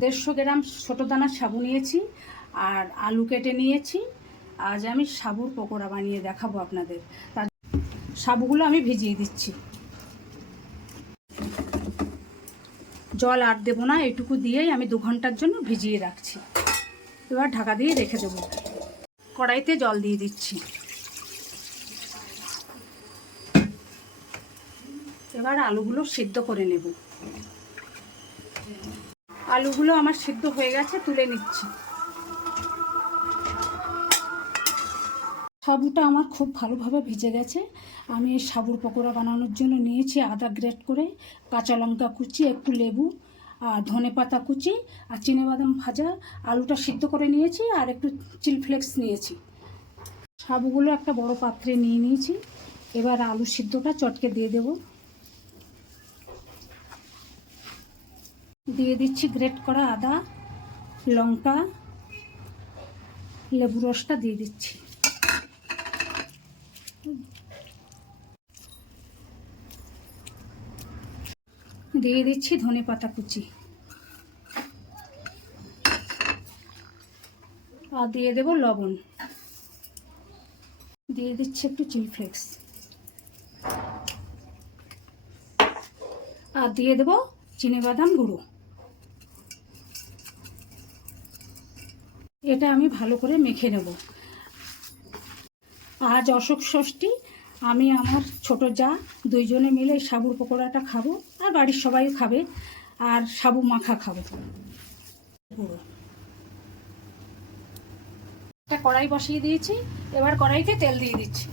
150 গ্রাম ছোটো দানার সাবু নিয়েছি আর আলু কেটে নিয়েছি। আজ আমি সাবুর পকোড়া বানিয়ে দেখাবো আপনাদের। তার সাবুগুলো আমি ভিজিয়ে দিচ্ছি। জল আর দেবো না, এটুকু দিয়েই আমি 2 ঘন্টার জন্য ভিজিয়ে রাখছি। এবার ঢাকা দিয়ে রেখে দেবো। কড়াইতে জল দিয়ে দিচ্ছি। এবার আলুগুলো সিদ্ধ করে নেব। আলুগুলো আমার সিদ্ধ হয়ে গেছে, তুলে নিচ্ছি। সাবুটা আমার খুব ভালোভাবে ভিজে গেছে। আমি এই সাবুর পকোড়া বানানোর জন্য নিয়েছি আদা গ্রেট করে, কাঁচা লঙ্কা কুচি, একটু লেবু আর ধনেপাতা কুচি আর চিনেবাদাম ভাজা। আলুটা সিদ্ধ করে নিয়েছি আর একটু চিলি ফ্লেক্স নিয়েছি। সাবুগুলো একটা বড় পাত্রে নিয়ে নিয়েছি। এবার আলু সিদ্ধটা চটকে দিয়ে দেব। দিয়ে দিচ্ছি গ্রেট করা আদা, লঙ্কা, লেবু রসটা দিয়ে দিচ্ছি। দিয়ে দিচ্ছি ধনেপাতা কুচি আর দিয়ে দেব লবণ। দিয়ে দিচ্ছি একটু চিলি ফ্লেক্স আর দিয়ে দেব চিনেবাদাম গুঁড়ো। এটা আমি ভালো করে মেখে নেব। আজ অশোক ষষ্ঠী, আমি আমার ছোট যা দুইজনে মিলে এই সাবুর পকোড়াটা খাবো আর বাড়ির সবাই খাবে। আর সাবু মাখা খাবো। একটা কড়াই বসিয়ে দিয়েছি। এবার কড়াইতে তেল দিয়ে দিচ্ছি।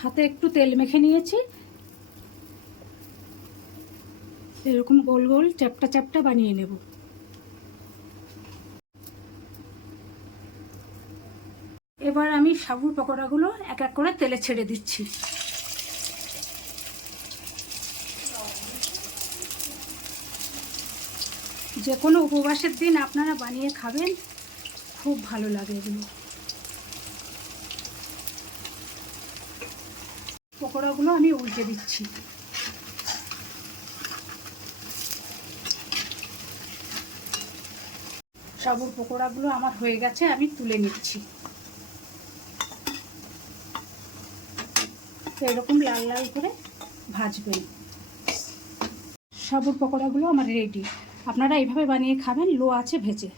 হাতে একটু তেল মেখে নিয়েছি। এরকম গোল গোল চ্যাপটা চ্যাপটা বানিয়ে নেব। এবার আমি সাবুর পকোড়াগুলো এক এক করে তেলে ছেড়ে দিচ্ছি। যে কোনো উপবাসের দিন আপনারা বানিয়ে খাবেন, খুব ভালো লাগে এগুলো। পকোড়াগুলো আমি উল্টে দিচ্ছি। সাবুর পকোড়াগুলো আমার হয়ে গেছে, আমি তুলে নিচ্ছি। এরকম লাল লাল করে ভাজবেন। সাবুর পকোড়াগুলো আমার রেডি। আপনারা এইভাবে বানিয়ে খাবেন লো আঁচে ভেজে।